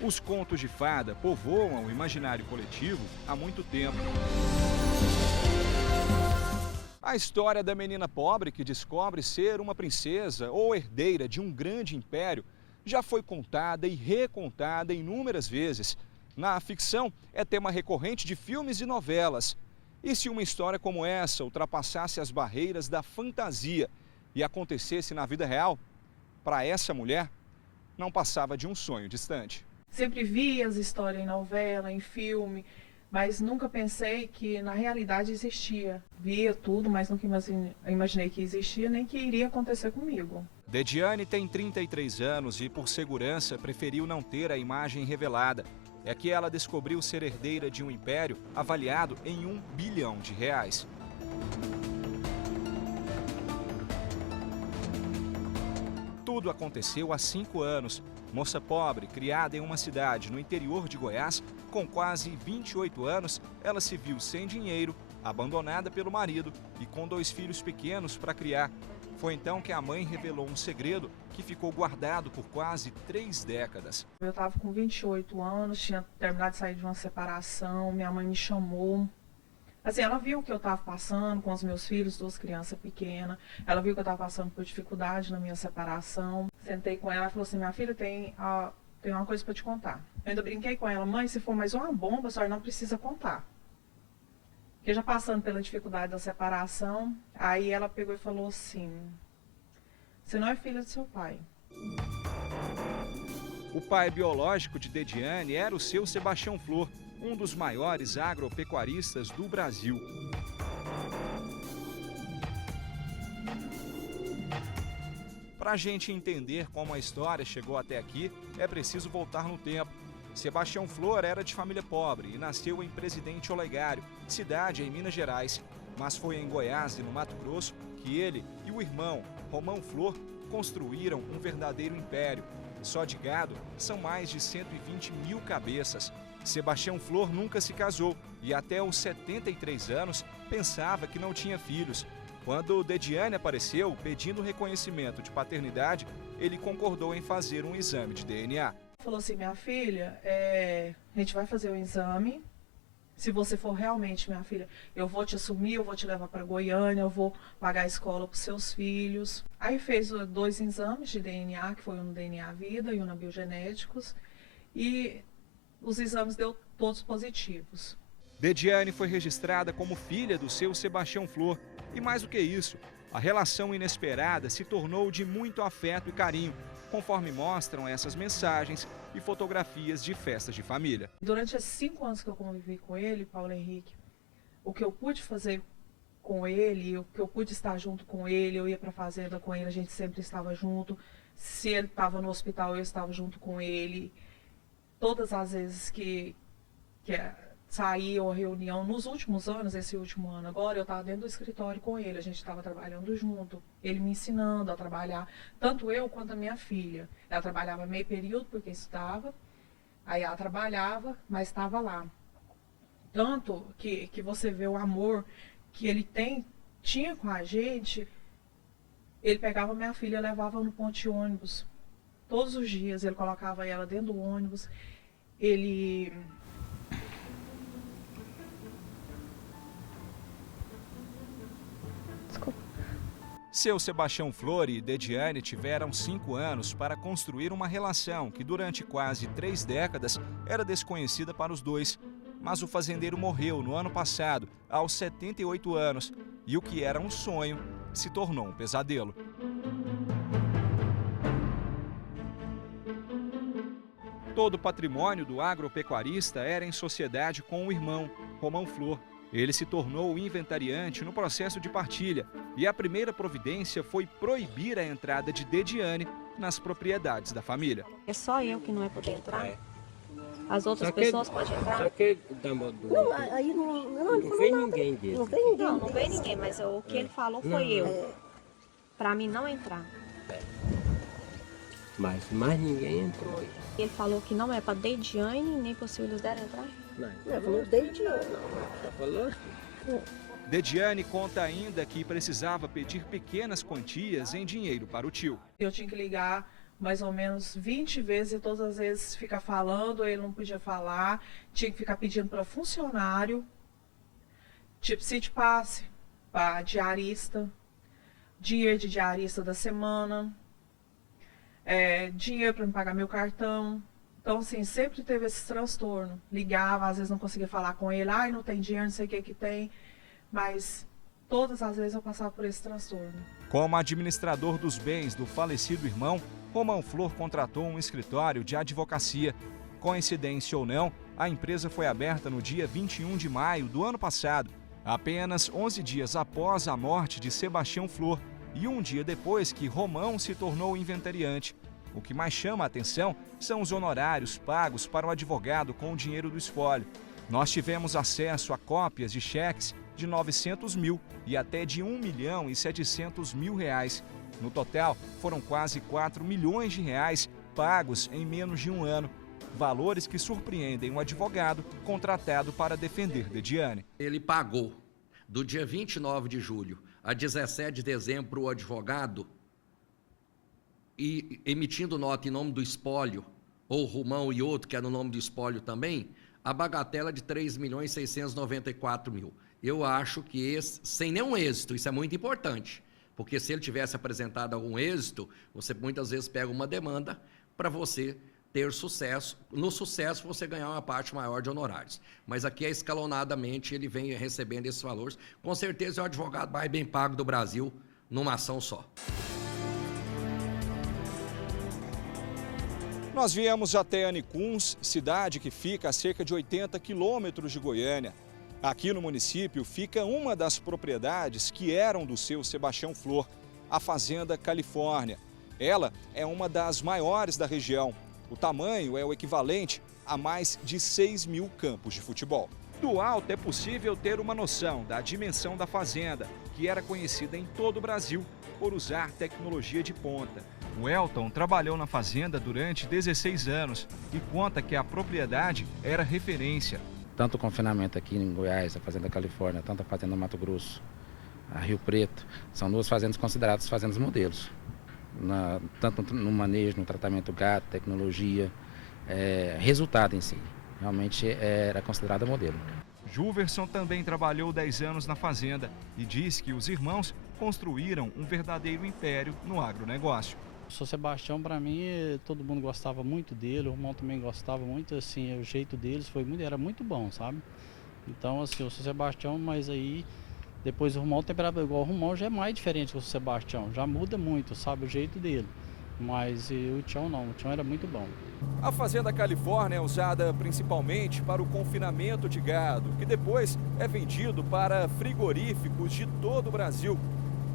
Os contos de fada povoam o imaginário coletivo há muito tempo. A história da menina pobre que descobre ser uma princesa ou herdeira de um grande império já foi contada e recontada inúmeras vezes. Na ficção, é tema recorrente de filmes e novelas. E se uma história como essa ultrapassasse as barreiras da fantasia e acontecesse na vida real, para essa mulher, não passava de um sonho distante. Sempre vi as histórias em novela, em filme, mas nunca pensei que na realidade existia. Via tudo, mas nunca imaginei que existia, nem que iria acontecer comigo. Dediane tem 33 anos e, por segurança, preferiu não ter a imagem revelada. É que ela descobriu ser herdeira de um império avaliado em R$ 1 bilhão. Tudo aconteceu há 5 anos. Moça pobre, criada em uma cidade no interior de Goiás, com quase 28 anos, ela se viu sem dinheiro, abandonada pelo marido e com 2 filhos pequenos para criar. Foi então que a mãe revelou um segredo que ficou guardado por quase 3 décadas. Eu estava com 28 anos, tinha terminado de sair de uma separação, minha mãe me chamou. Assim, ela viu o que eu estava passando com os meus filhos, 2 crianças pequenas. Ela viu que eu estava passando por dificuldade na minha separação. Sentei com ela e falou assim, minha filha, tem uma coisa para te contar. Eu ainda brinquei com ela, mãe, se for mais uma bomba, a senhora não precisa contar. Porque já passando pela dificuldade da separação, aí ela pegou e falou assim, você não é filha do seu pai. O pai biológico de Dediane era o seu Sebastião Flor, um dos maiores agropecuaristas do Brasil. Para a gente entender como a história chegou até aqui, é preciso voltar no tempo. Sebastião Flor era de família pobre e nasceu em Presidente Olegário, cidade em Minas Gerais. Mas foi em Goiás e no Mato Grosso que ele e o irmão, Romão Flor, construíram um verdadeiro império. Só de gado são mais de 120 mil cabeças. Sebastião Flor nunca se casou e até os 73 anos pensava que não tinha filhos. Quando Dediane apareceu pedindo reconhecimento de paternidade, ele concordou em fazer um exame de DNA. Falou assim, minha filha, a gente vai fazer o exame. Se você for realmente minha filha, eu vou te assumir, eu vou te levar para Goiânia, eu vou pagar a escola para os seus filhos. Aí fez 2 exames de DNA, que foi um no DNA Vida e um na Biogenéticos. E os exames deu todos positivos. Dediane foi registrada como filha do seu Sebastião Flor. E mais do que isso, a relação inesperada se tornou de muito afeto e carinho, conforme mostram essas mensagens e fotografias de festas de família. Durante esses 5 anos que eu convivi com ele, Paulo Henrique, o que eu pude fazer com ele, o que eu pude estar junto com ele, eu ia para a fazenda com ele, a gente sempre estava junto. Se ele estava no hospital, eu estava junto com ele. Todas as vezes que saía uma reunião, nos últimos anos, esse último ano agora, eu estava dentro do escritório com ele, a gente estava trabalhando junto, ele me ensinando a trabalhar, tanto eu quanto a minha filha. Ela trabalhava meio período porque estudava, aí ela trabalhava, mas estava lá. Tanto que você vê o amor que ele tinha com a gente, ele pegava minha filha e levava no ponto de ônibus. Todos os dias ele colocava ela dentro do ônibus, ele... Seu Sebastião Flor e Dediane tiveram 5 anos para construir uma relação que durante quase 3 décadas era desconhecida para os dois. Mas o fazendeiro morreu no ano passado, aos 78 anos, e o que era um sonho se tornou um pesadelo. Todo o patrimônio do agropecuarista era em sociedade com o irmão, Romão Flor. Ele se tornou inventariante no processo de partilha e a primeira providência foi proibir a entrada de Dediane nas propriedades da família. É só eu que não é poder entrar? As outras pessoas podem entrar? Só que não, aí não vem ninguém dele. Não, não veio ninguém, mas o que ele falou foi eu. Para mim não entrar. Mas mais ninguém entrou. Ele falou que não é para Dediane nem para os filhos dela entrar? Não falou Dediane, não. Só falou? Dediane conta ainda que precisava pedir pequenas quantias em dinheiro para o tio. Eu tinha que ligar mais ou menos 20 vezes, e todas as vezes fica falando, ele não podia falar, tinha que ficar pedindo para funcionário, tipo city passe, para diarista, dinheiro de diarista da semana, dinheiro para me pagar meu cartão. Então, assim, sempre teve esse transtorno. Ligava, às vezes não conseguia falar com ele, ai, não tem dinheiro, não sei o que tem, mas todas as vezes eu passava por esse transtorno. Como administrador dos bens do falecido irmão, Romão Flor contratou um escritório de advocacia. Coincidência ou não, a empresa foi aberta no dia 21 de maio do ano passado, apenas 11 dias após a morte de Sebastião Flor e um dia depois que Romão se tornou inventariante. O que mais chama a atenção são os honorários pagos para o advogado com o dinheiro do espólio. Nós tivemos acesso a cópias de cheques de 900 mil e até de 1.700.000 reais. No total, foram quase 4 milhões de reais pagos em menos de um ano. Valores que surpreendem um advogado contratado para defender Dediane. Ele pagou do dia 29 de julho a 17 de dezembro o advogado e emitindo nota em nome do espólio, ou Romão e outro que é no nome do espólio também, a bagatela de 3.694.000. Eu acho que esse, sem nenhum êxito, isso é muito importante, porque se ele tivesse apresentado algum êxito, você muitas vezes pega uma demanda para você ter sucesso. No sucesso, você ganhar uma parte maior de honorários. Mas aqui, escalonadamente, ele vem recebendo esses valores. Com certeza, é o advogado mais bem pago do Brasil, numa ação só. Nós viemos até Anicuns, cidade que fica a cerca de 80 quilômetros de Goiânia. Aqui no município fica uma das propriedades que eram do seu Sebastião Flor, a Fazenda Califórnia. Ela é uma das maiores da região. O tamanho é o equivalente a mais de 6 mil campos de futebol. Do alto é possível ter uma noção da dimensão da fazenda, que era conhecida em todo o Brasil por usar tecnologia de ponta. O Elton trabalhou na fazenda durante 16 anos e conta que a propriedade era referência. Tanto o confinamento aqui em Goiás, a Fazenda Califórnia, tanto a Fazenda Mato Grosso, a Rio Preto, são duas fazendas consideradas fazendas modelos. Tanto no manejo, no tratamento do gado, tecnologia, resultado em si. Realmente era considerada modelo. Juverson também trabalhou 10 anos na fazenda e diz que os irmãos construíram um verdadeiro império no agronegócio. O Sr. Sebastião, para mim, todo mundo gostava muito dele, o irmão também gostava muito, assim, o jeito deles era muito bom, sabe? Então, assim, o Sr. Sebastião, mas aí, depois o irmão temperava igual, o irmão já é mais diferente que o Sr. Sebastião, já muda muito, sabe, o jeito dele. Mas o Tião não, o Tião era muito bom. A Fazenda Califórnia é usada principalmente para o confinamento de gado, que depois é vendido para frigoríficos de todo o Brasil.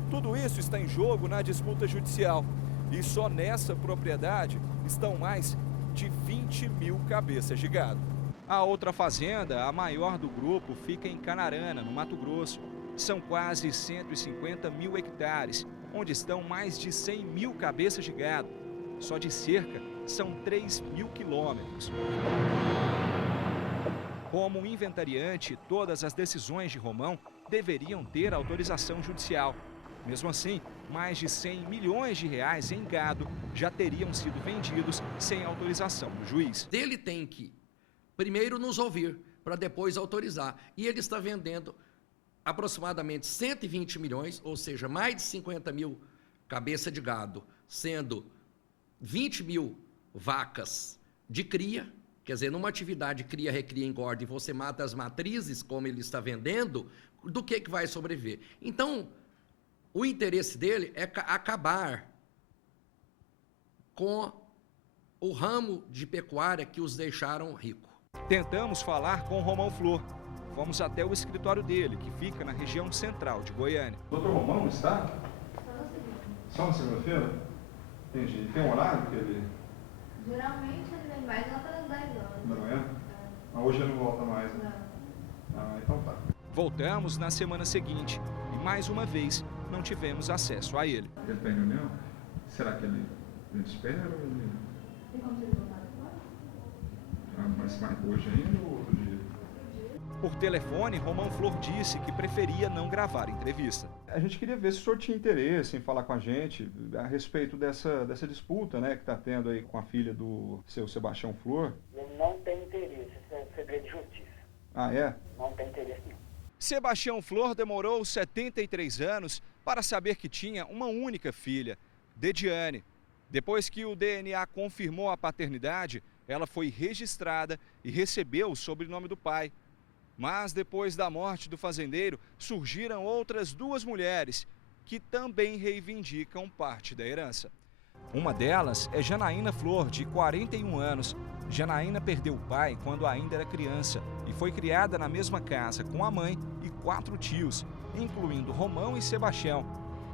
Tudo isso está em jogo na disputa judicial. E só nessa propriedade estão mais de 20 mil cabeças de gado. A outra fazenda, a maior do grupo, fica em Canarana, no Mato Grosso. São quase 150 mil hectares, onde estão mais de 100 mil cabeças de gado. Só de cerca são 3 mil quilômetros. Como inventariante, todas as decisões de Romão deveriam ter autorização judicial. Mesmo assim, mais de 100 milhões de reais em gado já teriam sido vendidos sem autorização do juiz. Ele tem que, primeiro, nos ouvir, para depois autorizar. E ele está vendendo aproximadamente 120 milhões, ou seja, mais de 50 mil cabeças de gado, sendo 20 mil vacas de cria, quer dizer, numa atividade cria, recria, engorda, e você mata as matrizes, como ele está vendendo, do que vai sobreviver? Então, o interesse dele é acabar com o ramo de pecuária que os deixaram rico. Tentamos falar com Romão Flor. Fomos até o escritório dele, que fica na região central de Goiânia. Doutor Romão está? Só na segunda-feira? Entendi. Tem um horário que ele... Geralmente ele vem mais lá para as 10 horas. Da manhã? Mas hoje ele não volta mais, né? Não. Ah, então tá. Voltamos na semana seguinte e, mais uma vez, não tivemos acesso a ele. Ele está em reunião? Será que ele espera ou ele... Tem como ele voltar agora? Ah, mas mais hoje ainda ou outro dia? Por telefone, Romão Flor disse que preferia não gravar entrevista. A gente queria ver se o senhor tinha interesse em falar com a gente a respeito dessa disputa, né, que está tendo aí com a filha do seu Sebastião Flor. Eu não tenho interesse, isso é segredo de justiça. Ah, é? Não tenho interesse nenhum. Sebastião Flor demorou 73 anos para saber que tinha uma única filha, Dediane. Depois que o DNA confirmou a paternidade, ela foi registrada e recebeu o sobrenome do pai. Mas depois da morte do fazendeiro, surgiram outras 2 mulheres que também reivindicam parte da herança. Uma delas é Janaína Flor, de 41 anos. Janaína perdeu o pai quando ainda era criança e foi criada na mesma casa com a mãe e 4 tios, incluindo Romão e Sebastião.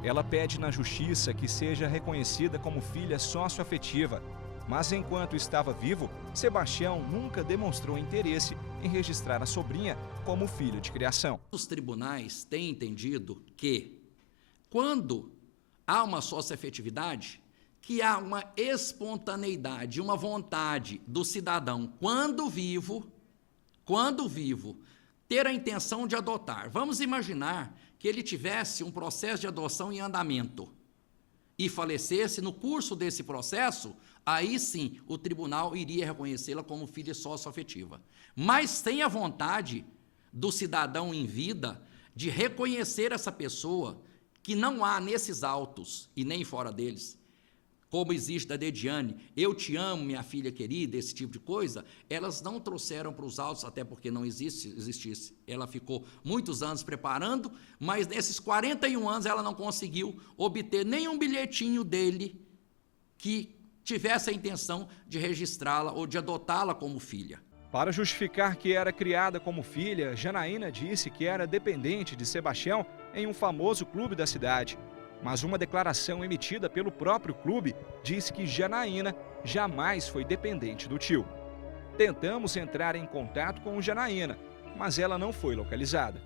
Ela pede na justiça que seja reconhecida como filha socioafetiva. Mas enquanto estava vivo, Sebastião nunca demonstrou interesse em registrar a sobrinha como filha de criação. Os tribunais têm entendido que, quando há uma socioafetividade, que há uma espontaneidade, uma vontade do cidadão, quando vivo, ter a intenção de adotar. Vamos imaginar que ele tivesse um processo de adoção em andamento e falecesse no curso desse processo, aí sim o tribunal iria reconhecê-la como filha socioafetiva. Mas tem a vontade do cidadão em vida de reconhecer essa pessoa, que não há nesses autos e nem fora deles, como existe da Dediane, eu te amo, minha filha querida, esse tipo de coisa, elas não trouxeram para os autos, até porque não existisse. Ela ficou muitos anos preparando, mas nesses 41 anos ela não conseguiu obter nenhum bilhetinho dele que tivesse a intenção de registrá-la ou de adotá-la como filha. Para justificar que era criada como filha, Janaína disse que era dependente de Sebastião em um famoso clube da cidade. Mas uma declaração emitida pelo próprio clube diz que Janaína jamais foi dependente do tio. Tentamos entrar em contato com Janaína, mas ela não foi localizada.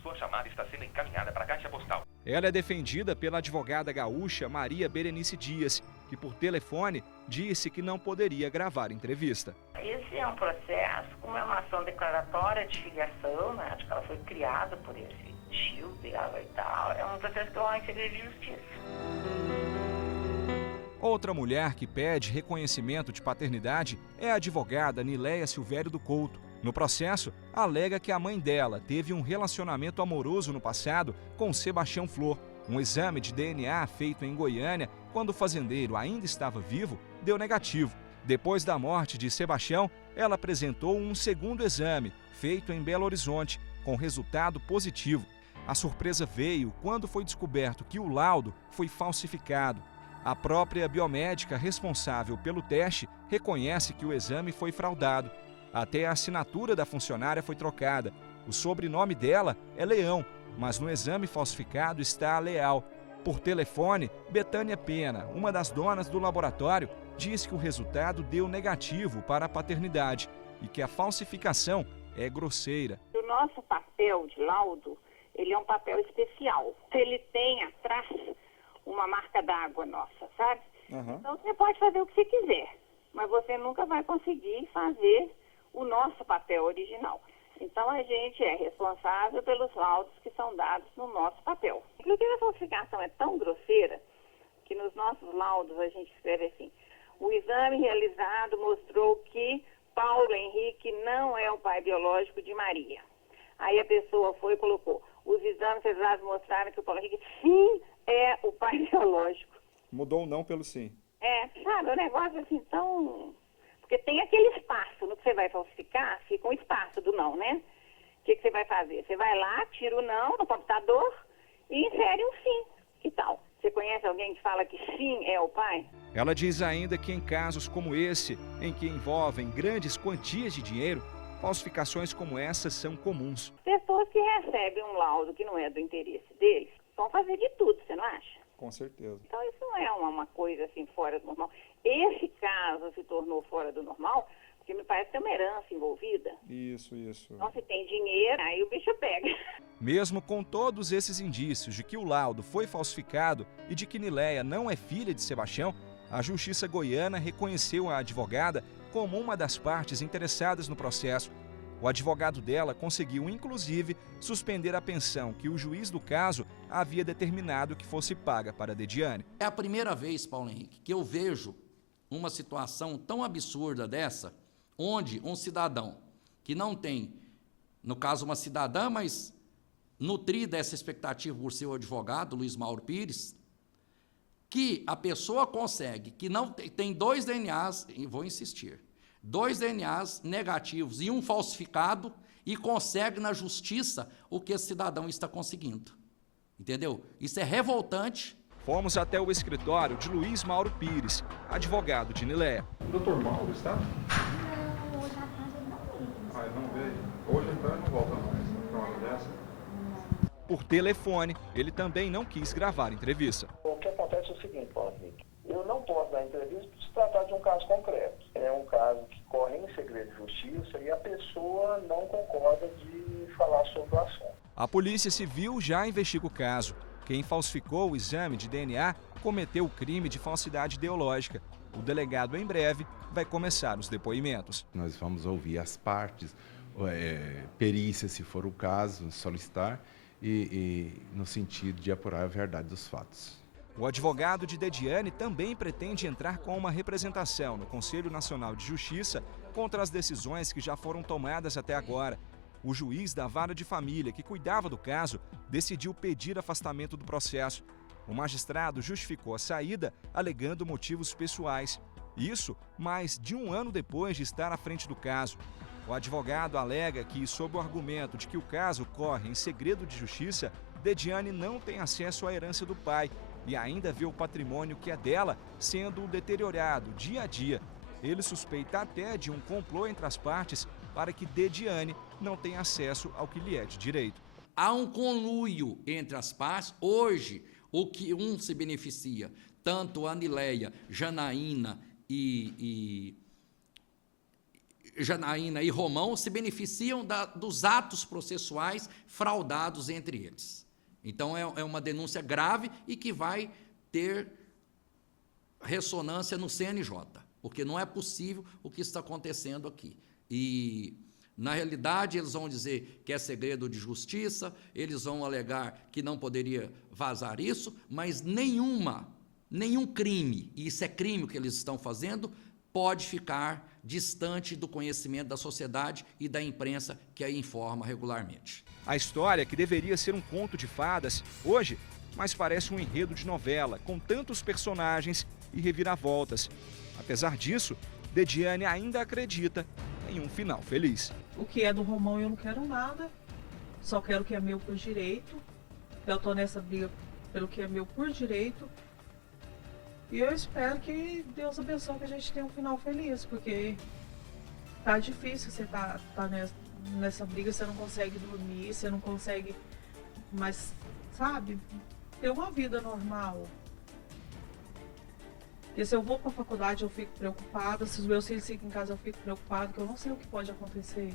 Sua chamada está sendo encaminhada para a caixa postal. Ela é defendida pela advogada gaúcha Maria Berenice Dias, que por telefone disse que não poderia gravar entrevista. Esse é um processo com uma ação declaratória de filiação, né? Acho que ela foi criada por esse tio dela e tal. É um processo que vai em segredo de justiça. Outra mulher que pede reconhecimento de paternidade é a advogada Nileia Silvério do Couto. No processo, alega que a mãe dela teve um relacionamento amoroso no passado com Sebastião Flor. Um exame de DNA feito em Goiânia, quando o fazendeiro ainda estava vivo, deu negativo. Depois da morte de Sebastião, ela apresentou um segundo exame, feito em Belo Horizonte, com resultado positivo. A surpresa veio quando foi descoberto que o laudo foi falsificado. A própria biomédica responsável pelo teste reconhece que o exame foi fraudado. Até a assinatura da funcionária foi trocada. O sobrenome dela é Leão, mas no exame falsificado está Leal. Por telefone, Betânia Pena, uma das donas do laboratório, diz que o resultado deu negativo para a paternidade e que a falsificação é grosseira. O nosso papel de laudo, ele é um papel especial. Ele tem atrás uma marca d'água nossa, sabe? Uhum. Então você pode fazer o que você quiser, mas você nunca vai conseguir fazer o nosso papel original. Então a gente é responsável pelos laudos que são dados no nosso papel. Inclusive a falsificação é tão grosseira que nos nossos laudos a gente escreve assim: o exame realizado mostrou que Paulo Henrique não é o pai biológico de Maria. Aí a pessoa foi e colocou: os exames realizados mostraram que o Paulo Henrique sim é o pai biológico. Mudou o não pelo sim. É, sabe, o negócio assim tão... Porque tem aquele espaço, no que você vai falsificar, fica um espaço do não, né? O que você vai fazer? Você vai lá, tira o não no computador e insere um sim. Que tal? Você conhece alguém que fala que sim é o pai? Ela diz ainda que em casos como esse, em que envolvem grandes quantias de dinheiro, falsificações como essas são comuns. Pessoas que recebem um laudo que não é do interesse deles, vão fazer de tudo, você não acha? Com certeza. Então isso não é uma coisa assim fora do normal. Esse caso se tornou fora do normal porque me parece que tem uma herança envolvida. Isso. Então se tem dinheiro, aí o bicho pega. Mesmo com todos esses indícios de que o laudo foi falsificado e de que Nileia não é filha de Sebastião, a Justiça Goiana reconheceu à advogada como uma das partes interessadas no processo. O advogado dela conseguiu, inclusive, suspender a pensão que o juiz do caso havia determinado que fosse paga para Dediane. É a primeira vez, Paulo Henrique, que eu vejo uma situação tão absurda dessa, onde um cidadão que não tem, no caso uma cidadã, mas nutrida essa expectativa por seu advogado, Luiz Mauro Pires, que a pessoa consegue, que não tem 2 DNAs, e vou insistir, 2 DNAs negativos e um falsificado, e consegue na justiça o que esse cidadão está conseguindo. Entendeu? Isso é revoltante. Fomos até o escritório de Luiz Mauro Pires, advogado de Niléia. O doutor Mauro está? Não, hoje à tarde ele não veio. Ah, ele não veio? Hoje então ele não volta mais, na hora dessa? Por telefone, ele também não quis gravar entrevista. O que acontece é o seguinte, Paulo Henrique. Eu não posso dar entrevista por se tratar de um caso concreto. É um caso que corre em segredo de justiça e a pessoa não concorda de falar sobre o assunto. A Polícia Civil já investiga o caso. Quem falsificou o exame de DNA cometeu o crime de falsidade ideológica. O delegado, em breve, vai começar os depoimentos. Nós vamos ouvir as partes, perícia, se for o caso, solicitar, e no sentido de apurar a verdade dos fatos. O advogado de Dediane também pretende entrar com uma representação no Conselho Nacional de Justiça contra as decisões que já foram tomadas até agora. O juiz da Vara de Família, que cuidava do caso, decidiu pedir afastamento do processo. O magistrado justificou a saída, alegando motivos pessoais. Isso mais de 1 ano depois de estar à frente do caso. O advogado alega que, sob o argumento de que o caso corre em segredo de justiça, Dediane não tem acesso à herança do pai e ainda vê o patrimônio que é dela sendo deteriorado dia a dia. Ele suspeita até de um complô entre as partes para que Dediane não tenha acesso ao que lhe é de direito. Há um conluio entre as partes. Hoje, o que um se beneficia, tanto a Niléia, Janaína e Romão se beneficiam dos atos processuais fraudados entre eles. Então, é uma denúncia grave e que vai ter ressonância no CNJ, porque não é possível o que está acontecendo aqui. E, na realidade, eles vão dizer que é segredo de justiça, eles vão alegar que não poderia vazar isso, mas nenhum crime, e isso é crime que eles estão fazendo, pode ficar distante do conhecimento da sociedade e da imprensa que a informa regularmente. A história, que deveria ser um conto de fadas, hoje, mas parece um enredo de novela, com tantos personagens e reviravoltas. Apesar disso, Dediane ainda acredita em um final feliz. O que é do Romão eu não quero nada, só quero o que é meu por direito. Eu estou nessa briga pelo que é meu por direito. E eu espero que Deus abençoe que a gente tenha um final feliz, porque tá difícil você tá nessa briga, você não consegue dormir, você não consegue mais, sabe, ter uma vida normal. Porque se eu vou para a faculdade eu fico preocupada, se os meus filhos ficam em casa eu fico preocupada, porque eu não sei o que pode acontecer.